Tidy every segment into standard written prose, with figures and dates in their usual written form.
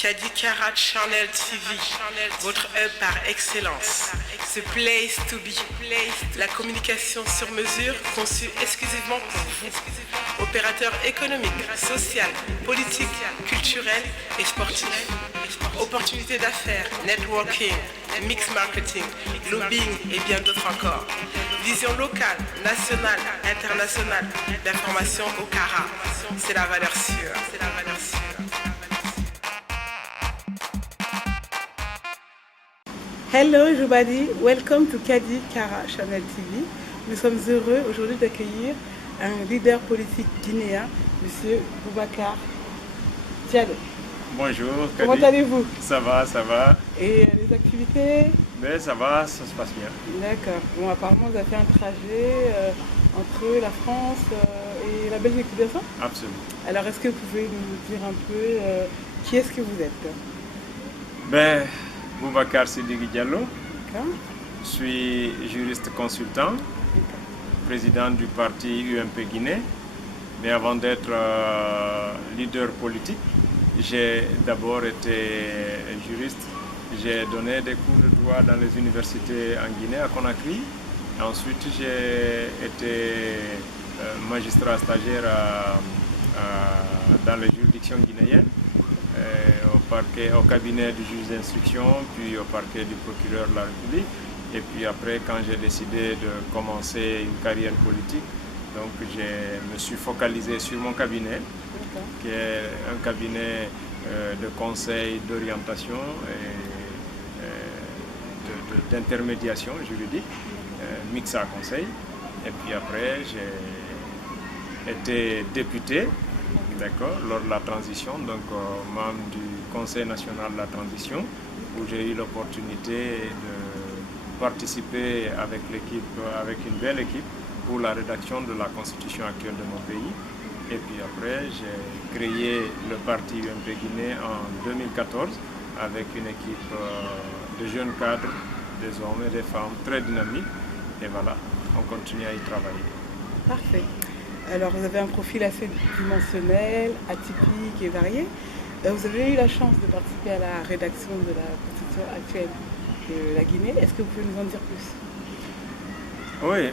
Kadi Kara Channel TV, votre hub par excellence. The place to be. La communication sur mesure conçue exclusivement pour vous. Opérateur économique, social, politique, culturel et sportif. Opportunités d'affaires, networking, mix marketing, lobbying et bien d'autres encore. Vision locale, nationale, internationale, d'information au Kara. C'est la valeur sûre. Hello everybody, welcome to Kadi Kara Channel TV. Nous sommes heureux aujourd'hui d'accueillir un leader politique guinéen, M. Boubacar Diallo. Bonjour. Comment allez-vous? Ça va. Et les activités? Mais ça va, ça se passe bien. D'accord. Bon, apparemment, vous avez fait un trajet entre la France et la Belgique, c'est bien ça? Absolument. Alors, est-ce que vous pouvez nous dire un peu qui est-ce que vous êtes? Boubacar Sidiki Diallo. D'accord. Je suis juriste consultant, président du parti UMP Guinée. Mais avant d'être leader politique, j'ai d'abord été juriste. J'ai donné des cours de droit dans les universités en Guinée, à Conakry. Ensuite, j'ai été magistrat stagiaire dans les juridictions guinéennes, au cabinet du juge d'instruction, puis au parquet du procureur de la République. Et puis après, quand j'ai décidé de commencer une carrière politique, donc je me suis focalisé sur mon cabinet, qui est un cabinet de conseil, d'orientation et d'intermédiation juridique, Mixa Conseil. Et puis après, j'ai été député, lors de la transition, donc membre du Conseil national de la transition, où j'ai eu l'opportunité de participer avec une belle équipe, pour la rédaction de la constitution actuelle de mon pays. Et puis après, j'ai créé le parti UMP Guinée en 2014 avec une équipe de jeunes cadres, des hommes et des femmes très dynamiques. Et voilà, on continue à y travailler. Parfait. Alors, vous avez un profil assez dimensionnel, atypique et varié. Vous avez eu la chance de participer à la rédaction de la constitution actuelle de la Guinée. Est-ce que vous pouvez nous en dire plus? Oui,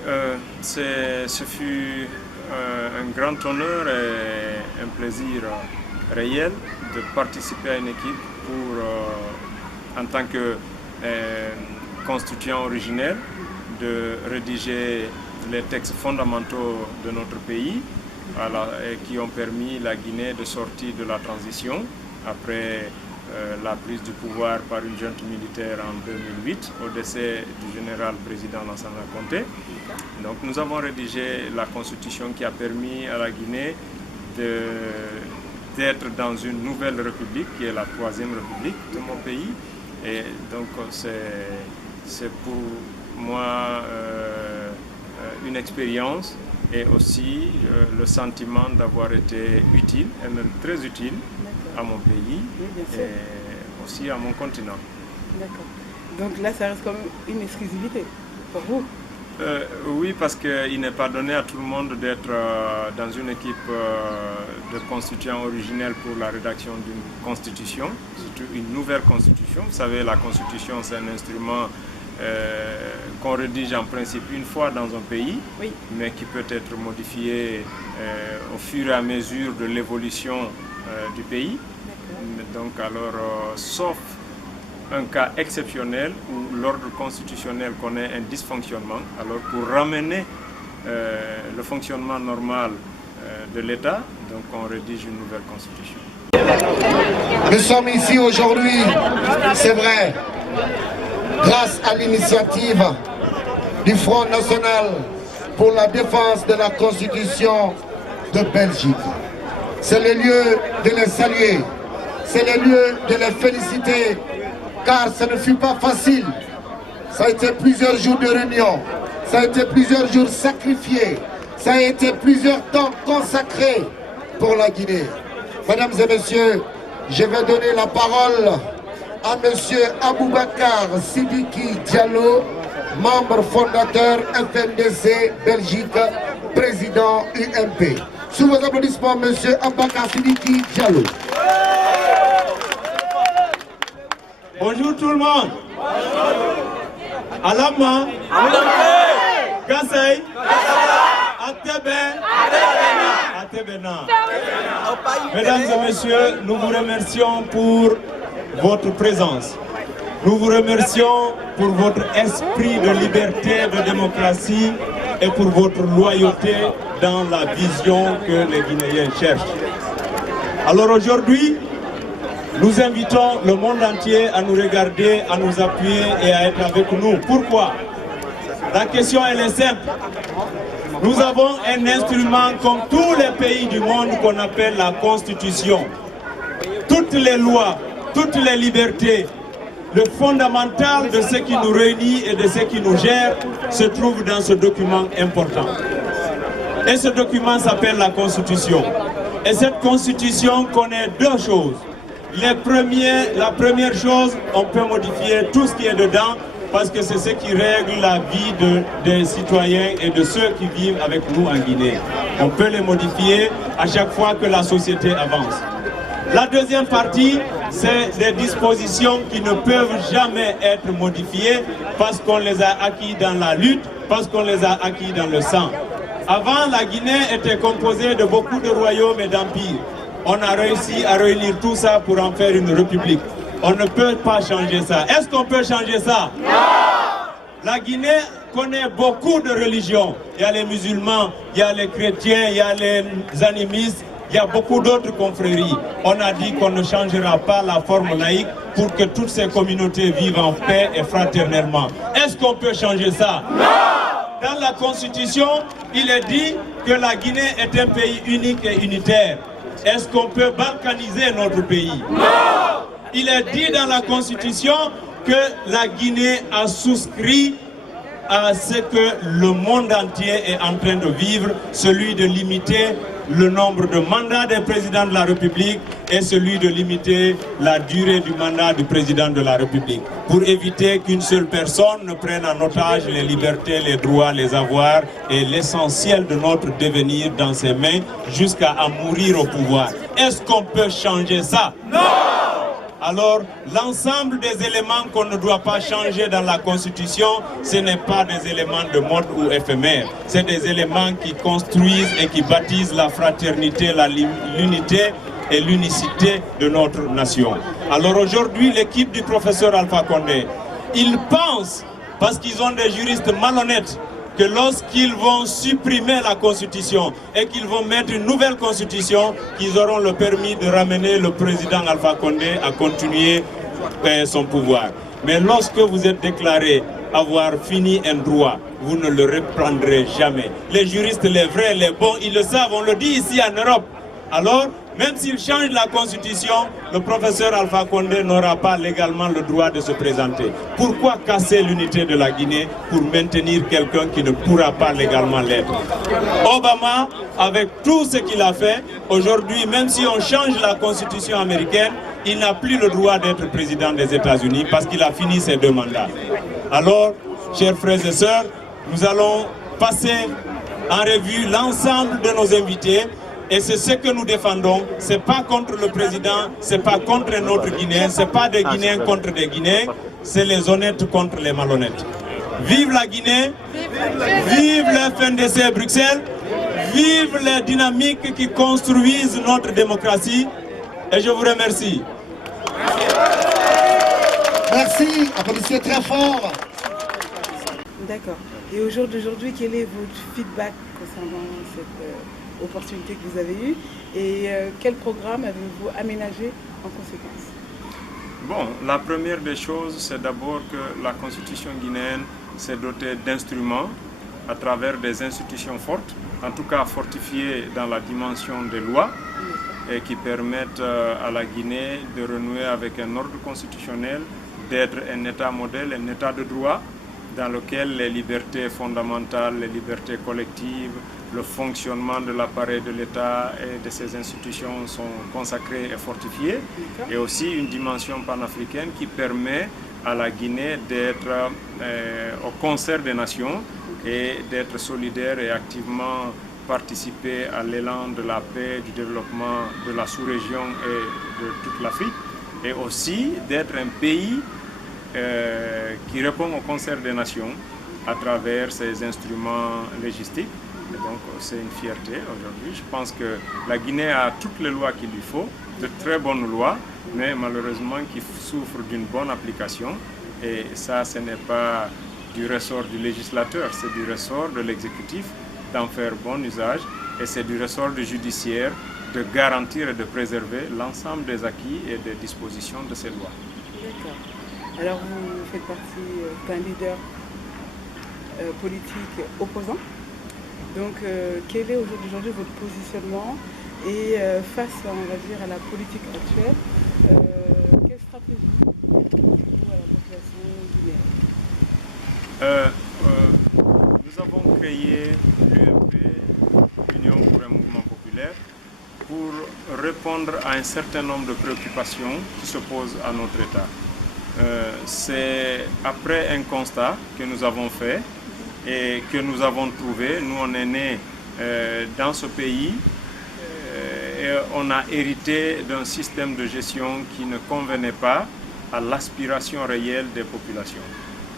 ce fut un grand honneur et un plaisir réel de participer à une équipe en tant que constituant originel, de rédiger les textes fondamentaux de notre pays et qui ont permis la Guinée de sortir de la transition après la prise du pouvoir par une junte militaire en 2008 au décès du général président Lansana Conté. Donc nous avons rédigé la constitution qui a permis à la Guinée d'être dans une nouvelle république qui est la troisième république de mon pays. Et donc c'est pour moi une expérience et aussi le sentiment d'avoir été utile et même très utile à mon pays et aussi à mon continent. D'accord. Donc là, ça reste comme une exclusivité pour vous? Oui, parce qu'il n'est pas donné à tout le monde d'être dans une équipe de constituants originels pour la rédaction d'une constitution, surtout une nouvelle constitution. Vous savez, la constitution, c'est un instrument qu'on rédige en principe une fois dans un pays, oui, mais qui peut être modifié au fur et à mesure de l'évolution du pays. Donc alors, sauf un cas exceptionnel où l'ordre constitutionnel connaît un dysfonctionnement, alors pour ramener le fonctionnement normal de l'État, donc on rédige une nouvelle constitution. Nous sommes ici aujourd'hui, c'est vrai, grâce à l'initiative du Front National pour la défense de la Constitution de Belgique. C'est le lieu de les saluer, c'est le lieu de les féliciter, car ça ne fut pas facile. Ça a été plusieurs jours de réunion, ça a été plusieurs jours sacrifiés, ça a été plusieurs temps consacrés pour la Guinée. Mesdames et messieurs, je vais donner la parole à M. Aboubacar Sidiki Diallo, membre fondateur FNDC Belgique, président UMP. Sous vos applaudissements, M. Aboubacar Sidiki Diallo. Bonjour tout le monde. Alama. Gasay. Atebena. Mesdames et messieurs, nous vous remercions pour votre présence. Nous vous remercions pour votre esprit de liberté, de démocratie et pour votre loyauté dans la vision que les Guinéens cherchent. Alors aujourd'hui, nous invitons le monde entier à nous regarder, à nous appuyer et à être avec nous. Pourquoi? La question elle est simple. Nous avons un instrument comme tous les pays du monde qu'on appelle la Constitution. Toutes les lois, toutes les libertés, le fondamental de ce qui nous réunit et de ce qui nous gère se trouve dans ce document important. Et ce document s'appelle la Constitution. Et cette Constitution connaît deux choses. La première chose, on peut modifier tout ce qui est dedans parce que c'est ce qui règle la vie des citoyens et de ceux qui vivent avec nous en Guinée. On peut les modifier à chaque fois que la société avance. La deuxième partie, c'est des dispositions qui ne peuvent jamais être modifiées parce qu'on les a acquis dans la lutte, parce qu'on les a acquis dans le sang. Avant, la Guinée était composée de beaucoup de royaumes et d'empires. On a réussi à réunir tout ça pour en faire une république. On ne peut pas changer ça. Est-ce qu'on peut changer ça? Non! La Guinée connaît beaucoup de religions. Il y a les musulmans, il y a les chrétiens, il y a les animistes, il y a beaucoup d'autres confréries. On a dit qu'on ne changera pas la forme laïque pour que toutes ces communautés vivent en paix et fraternellement. Est-ce qu'on peut changer ça? Non! Dans la Constitution, il est dit que la Guinée est un pays unique et unitaire. Est-ce qu'on peut balkaniser notre pays? Non! Il est dit dans la Constitution que la Guinée a souscrit à ce que le monde entier est en train de vivre, celui de limiter le nombre de mandats des présidents de la République et celui de limiter la durée du mandat du président de la République, pour éviter qu'une seule personne ne prenne en otage les libertés, les droits, les avoirs et l'essentiel de notre devenir dans ses mains jusqu'à en mourir au pouvoir. Est-ce qu'on peut changer ça? Non! Alors, l'ensemble des éléments qu'on ne doit pas changer dans la Constitution, ce n'est pas des éléments de mode ou éphémères. C'est des éléments qui construisent et qui bâtissent la fraternité, l'unité et l'unicité de notre nation. Alors aujourd'hui, l'équipe du professeur Alpha Condé, ils pensent, parce qu'ils ont des juristes malhonnêtes, que lorsqu'ils vont supprimer la Constitution et qu'ils vont mettre une nouvelle Constitution, qu'ils auront le permis de ramener le président Alpha Condé à continuer son pouvoir. Mais lorsque vous êtes déclaré avoir fini un droit, vous ne le reprendrez jamais. Les juristes, les vrais, les bons, ils le savent, on le dit ici en Europe. Alors, même s'il change la Constitution, le professeur Alpha Condé n'aura pas légalement le droit de se présenter. Pourquoi casser l'unité de la Guinée pour maintenir quelqu'un qui ne pourra pas légalement l'être? Obama, avec tout ce qu'il a fait, aujourd'hui, même si on change la Constitution américaine, il n'a plus le droit d'être président des États-Unis parce qu'il a fini ses 2 mandats. Alors, chers frères et sœurs, nous allons passer en revue l'ensemble de nos invités. Et c'est ce que nous défendons. Ce n'est pas contre le président, ce n'est pas contre un autre Guinéen, ce n'est pas des Guinéens contre des Guinéens, c'est les honnêtes contre les malhonnêtes. Vive la Guinée, vive le FNDC Bruxelles, vive les dynamiques qui construisent notre démocratie. Et je vous remercie. Merci, applaudissez très fort. D'accord. Et au jour d'aujourd'hui, quel est votre feedback concernant cette opportunité que vous avez eue et quel programme avez-vous aménagé en conséquence? Bon, la première des choses, c'est d'abord que la Constitution guinéenne s'est dotée d'instruments à travers des institutions fortes, en tout cas fortifiées dans la dimension des lois, et qui permettent à la Guinée de renouer avec un ordre constitutionnel, d'être un État modèle, un État de droit, dans lequel les libertés fondamentales, les libertés collectives, le fonctionnement de l'appareil de l'État et de ses institutions sont consacrés et fortifiés, et aussi une dimension panafricaine qui permet à la Guinée d'être au concert des nations et d'être solidaire et activement participer à l'élan de la paix, du développement de la sous-région et de toute l'Afrique, et aussi d'être un pays qui répond au concert des nations à travers ses instruments légistiques. Et donc c'est une fierté aujourd'hui. Je pense que la Guinée a toutes les lois qu'il lui faut, de très bonnes lois, mais malheureusement qui souffrent d'une bonne application. Et ça, ce n'est pas du ressort du législateur, c'est du ressort de l'exécutif d'en faire bon usage. Et c'est du ressort du judiciaire de garantir et de préserver l'ensemble des acquis et des dispositions de ces lois. D'accord. Alors vous faites partie d'un leader politique opposant. Donc quel est aujourd'hui votre positionnement et face, on va dire, à la politique actuelle, quelle stratégie pour la population guinéenne? Nous avons créé l'UMP, Union pour un mouvement populaire, pour répondre à un certain nombre de préoccupations qui se posent à notre État. C'est après un constat que nous avons fait et que nous avons trouvé. Nous, on est nés dans ce pays et on a hérité d'un système de gestion qui ne convenait pas à l'aspiration réelle des populations.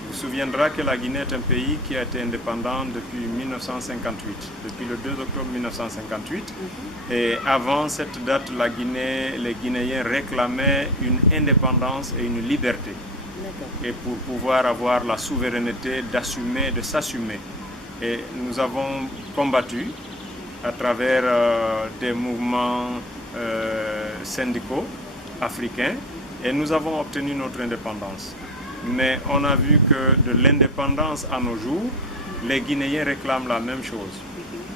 Vous vous souviendrez que la Guinée est un pays qui a été indépendant depuis 1958, depuis le 2 octobre 1958. Et avant cette date, les Guinéens réclamaient une indépendance et une liberté. Et pour pouvoir avoir la souveraineté d'assumer, de s'assumer. Et nous avons combattu à travers des mouvements syndicaux africains et nous avons obtenu notre indépendance. Mais on a vu que de l'indépendance à nos jours, les Guinéens réclament la même chose.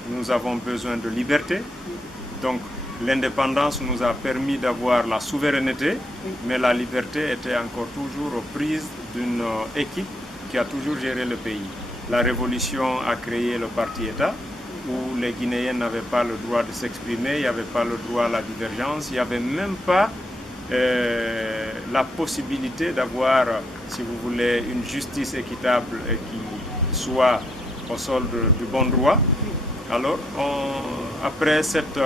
Nous avons besoin de liberté. Donc l'indépendance nous a permis d'avoir la souveraineté, mais la liberté était encore toujours aux prises d'une équipe qui a toujours géré le pays. La révolution a créé le parti-État, où les Guinéens n'avaient pas le droit de s'exprimer, il n'y avait pas le droit à la divergence, il n'y avait même pas la possibilité d'avoir, si vous voulez, une justice équitable et qui soit au solde du bon droit. Alors, après cette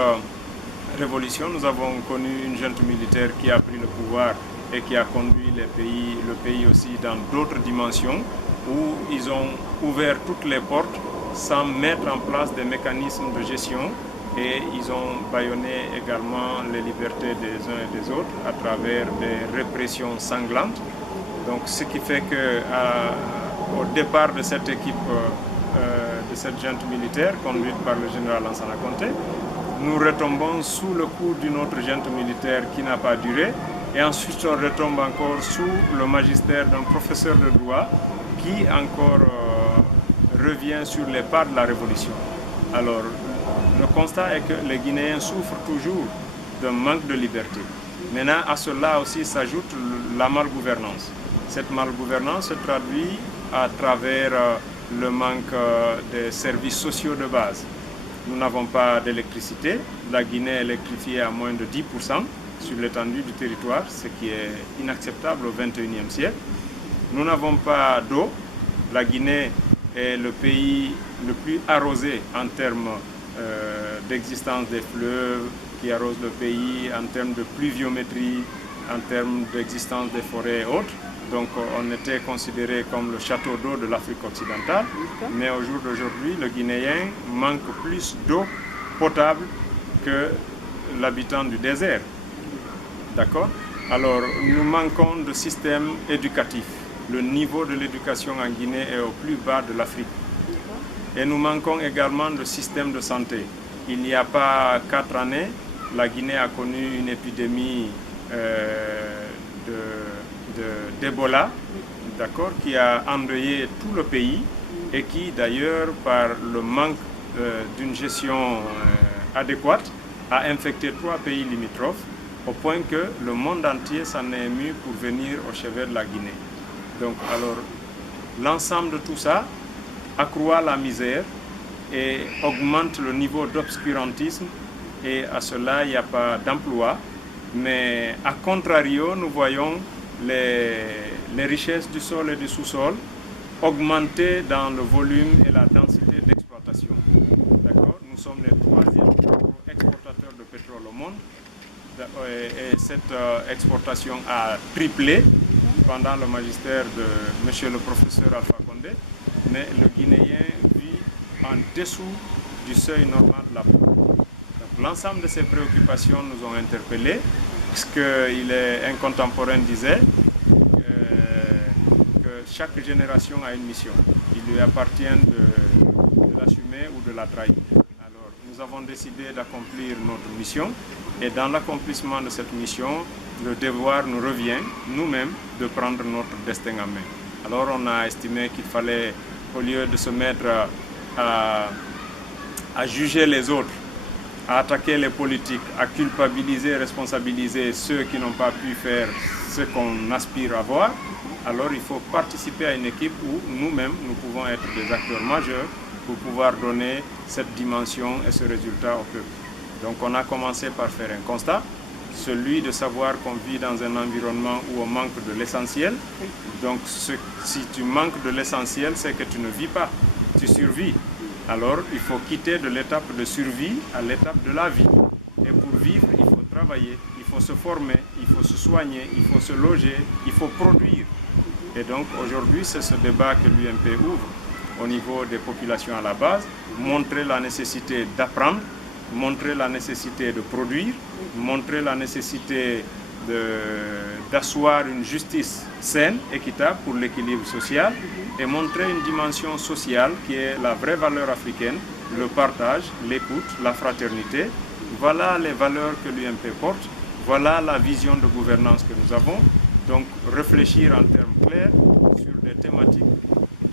révolution, nous avons connu une junte militaire qui a pris le pouvoir et qui a conduit le pays aussi dans d'autres dimensions où ils ont ouvert toutes les portes sans mettre en place des mécanismes de gestion et ils ont bâillonné également les libertés des uns et des autres à travers des répressions sanglantes. Donc ce qui fait qu'au départ de cette équipe, de cette junte militaire conduite par le général Lansana Conté, nous retombons sous le coup d'une autre junte militaire qui n'a pas duré et ensuite on retombe encore sous le magistère d'un professeur de droit qui encore revient sur les pas de la révolution. Alors le constat est que les Guinéens souffrent toujours d'un manque de liberté. Maintenant à cela aussi s'ajoute la malgouvernance. Cette malgouvernance se traduit à travers le manque des services sociaux de base. Nous n'avons pas d'électricité. La Guinée est électrifiée à moins de 10% sur l'étendue du territoire, ce qui est inacceptable au XXIe siècle. Nous n'avons pas d'eau. La Guinée est le pays le plus arrosé en termes d'existence des fleuves qui arrosent le pays, en termes de pluviométrie, en termes d'existence des forêts et autres. Donc on était considéré comme le château d'eau de l'Afrique occidentale, mais au jour d'aujourd'hui, le Guinéen manque plus d'eau potable que l'habitant du désert. D'accord? Alors nous manquons de système éducatif. Le niveau de l'éducation en Guinée est au plus bas de l'Afrique. Et nous manquons également de système de santé. Il n'y a pas 4 années, la Guinée a connu une épidémie d'Ebola, d'accord, qui a endeuillé tout le pays et qui d'ailleurs par le manque d'une gestion adéquate a infecté 3 pays limitrophes au point que le monde entier s'en est ému pour venir au chevet de la Guinée. Donc alors l'ensemble de tout ça accroît la misère et augmente le niveau d'obscurantisme et à cela il n'y a pas d'emploi, mais à contrario nous voyons les richesses du sol et du sous-sol augmenter dans le volume et la densité d'exploitation. D'accord? Nous sommes les 3e exportateurs de pétrole au monde et cette exportation a triplé pendant le magistère de M. le professeur Alpha Condé, mais le Guinéen vit en dessous du seuil normal de la pauvreté. L'ensemble de ces préoccupations nous ont interpellés, puisqu'il est un contemporain disait que chaque génération a une mission. Il lui appartient de l'assumer ou de la trahir. Alors, nous avons décidé d'accomplir notre mission, et dans l'accomplissement de cette mission, le devoir nous revient, nous-mêmes, de prendre notre destin en main. Alors, on a estimé qu'il fallait, au lieu de se mettre à juger les autres, à attaquer les politiques, à culpabiliser, responsabiliser ceux qui n'ont pas pu faire ce qu'on aspire à voir, alors il faut participer à une équipe où nous-mêmes, nous pouvons être des acteurs majeurs pour pouvoir donner cette dimension et ce résultat au peuple. Donc on a commencé par faire un constat, celui de savoir qu'on vit dans un environnement où on manque de l'essentiel. Donc si tu manques de l'essentiel, c'est que tu ne vis pas, tu survis. Alors il faut quitter de l'étape de survie à l'étape de la vie. Et pour vivre, il faut travailler, il faut se former, il faut se soigner, il faut se loger, il faut produire. Et donc aujourd'hui, c'est ce débat que l'UMP ouvre au niveau des populations à la base, montrer la nécessité d'apprendre, montrer la nécessité de produire, montrer la nécessité d'asseoir une justice saine, équitable pour l'équilibre social, et montrer une dimension sociale qui est la vraie valeur africaine, le partage, l'écoute, la fraternité. Voilà les valeurs que l'UMP porte, voilà la vision de gouvernance que nous avons. Donc réfléchir en termes clairs sur des thématiques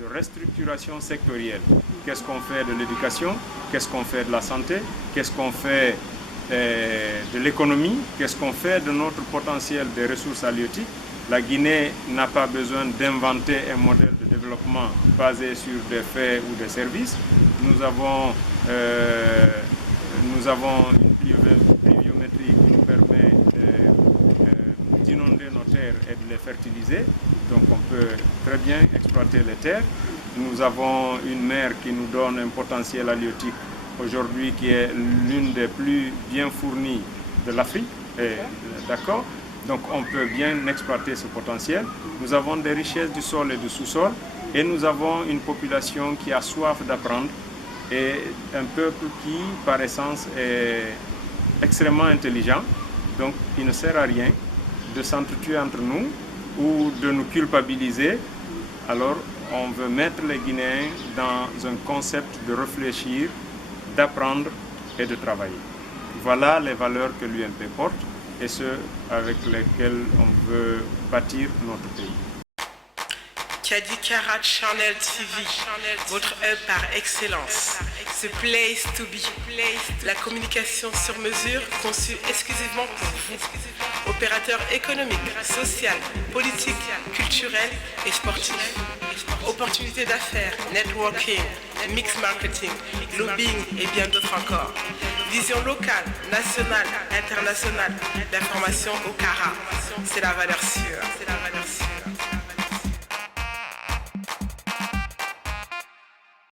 de restructuration sectorielle. Qu'est-ce qu'on fait de l'éducation? Qu'est-ce qu'on fait de la santé? Qu'est-ce qu'on fait de l'économie? Qu'est-ce qu'on fait de notre potentiel des ressources halieutiques? La Guinée n'a pas besoin d'inventer un modèle de développement basé sur des faits ou des services. Nous avons une pluviométrie qui nous permet d'inonder nos terres et de les fertiliser. Donc on peut très bien exploiter les terres. Nous avons une mer qui nous donne un potentiel halieutique aujourd'hui qui est l'une des plus bien fournies de l'Afrique. D'accord? Donc on peut bien exploiter ce potentiel. Nous avons des richesses du sol et du sous-sol et nous avons une population qui a soif d'apprendre et un peuple qui, par essence, est extrêmement intelligent. Donc il ne sert à rien de s'entretuer entre nous ou de nous culpabiliser. Alors on veut mettre les Guinéens dans un concept de réfléchir, d'apprendre et de travailler. Voilà les valeurs que l'UMP porte et ceux avec lesquels on veut bâtir notre pays. Kadikara Channel TV, votre hub par excellence. The place to be. La communication sur mesure conçue exclusivement pour vous. Opérateur économique, social, politique, culturel et sportif. Opportunités d'affaires, networking, mix marketing, lobbying et bien d'autres encore. Vision locale, nationale, internationale. L'information au Cara. C'est la valeur sûre.